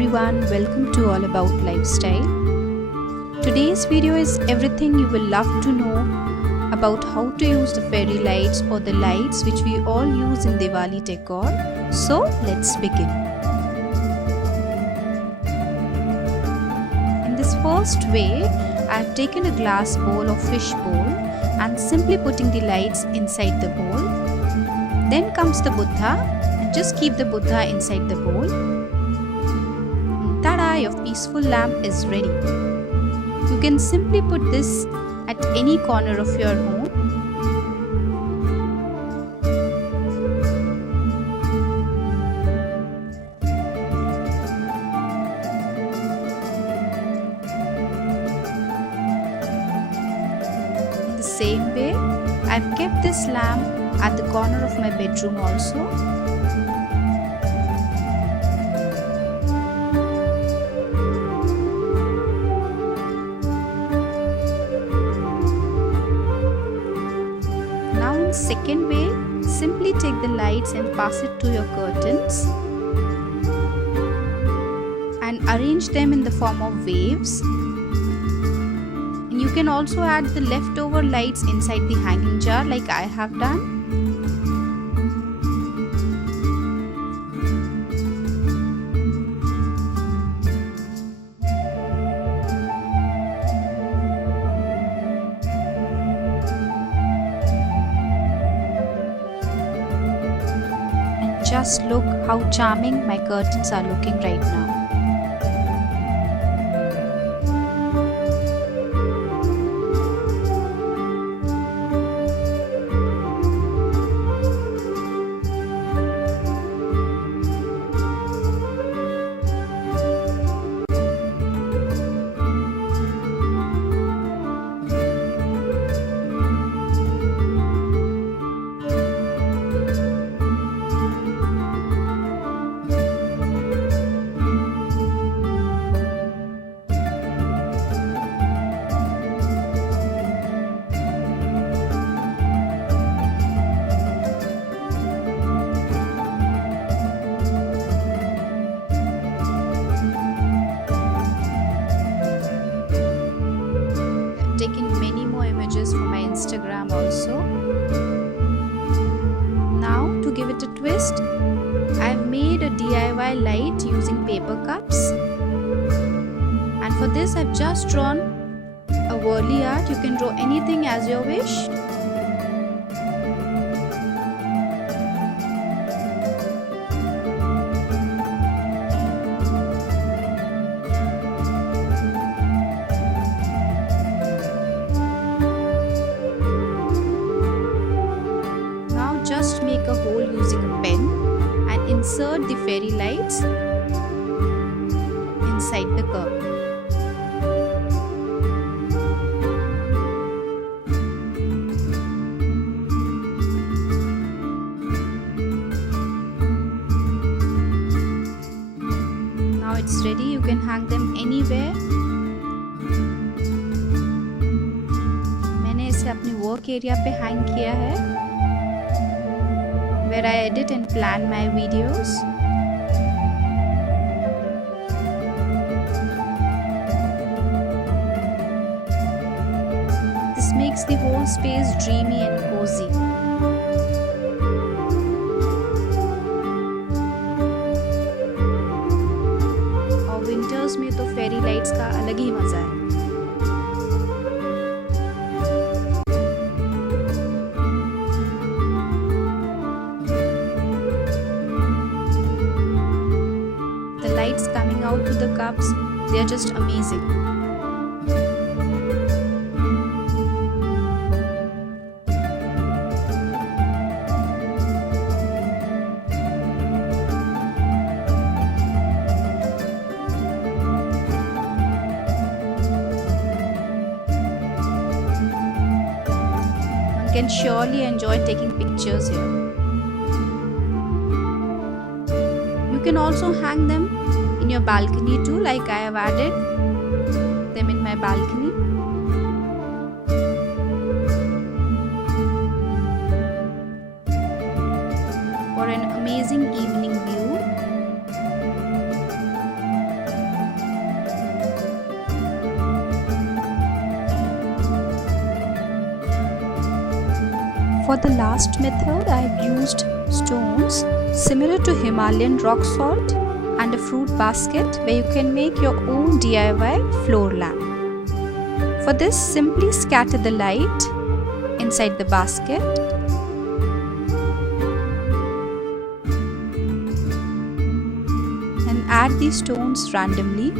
everyone, welcome to All About Lifestyle. Today's video is everything you will love to know about how to use the fairy lights or the lights which we all use in Diwali decor. So let's begin. In this first way, I have taken a glass bowl or fish bowl and simply putting the lights inside the bowl. Then comes the Buddha and just keep the Buddha inside the bowl. Tada! Your peaceful lamp is ready. You can simply put this at any corner of your home. In the same way, I've kept this lamp at the corner of my bedroom also. Now in second way, simply take the lights and pass it to your curtains and arrange them in the form of waves. And you can also add the leftover lights inside the hanging jar like I have done. Just look how charming my curtains are looking right now. Taken many more images for my Instagram also. Now to give it a twist, I've made a DIY light using paper cups, and for this I've just drawn a whirly art. You can draw anything as your wish. Just make a hole using a pen and insert the fairy lights inside the cup. Now it's ready, you can hang them anywhere. मैंने इसे अपनी work area पे hang किया है, where I edit and plan my videos. This makes the whole space dreamy and cozy. और winters में तो fairy lights का अलग ही मजा है. Lights coming out to the cups, they are just amazing. One can surely enjoy taking pictures here. You can also hang them in your balcony too, like I have added them in my balcony. For an amazing evening view. For the last method, I have used stones similar to Himalayan rock salt and a fruit basket where you can make your own DIY floor lamp. For this, simply scatter the light inside the basket and add these stones randomly.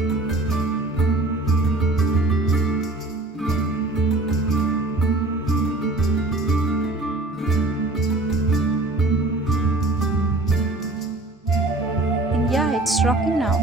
And yeah, it's rocking now.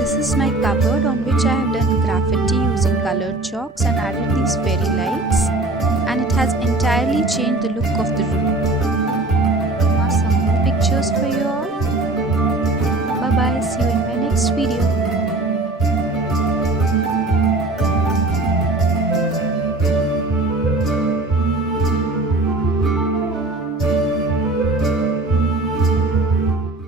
This is my cupboard on which I have done graffiti using colored chalks and added these fairy lights, and it has entirely changed the look of the room. Now some more pictures for you all. Bye bye, see you in my next video.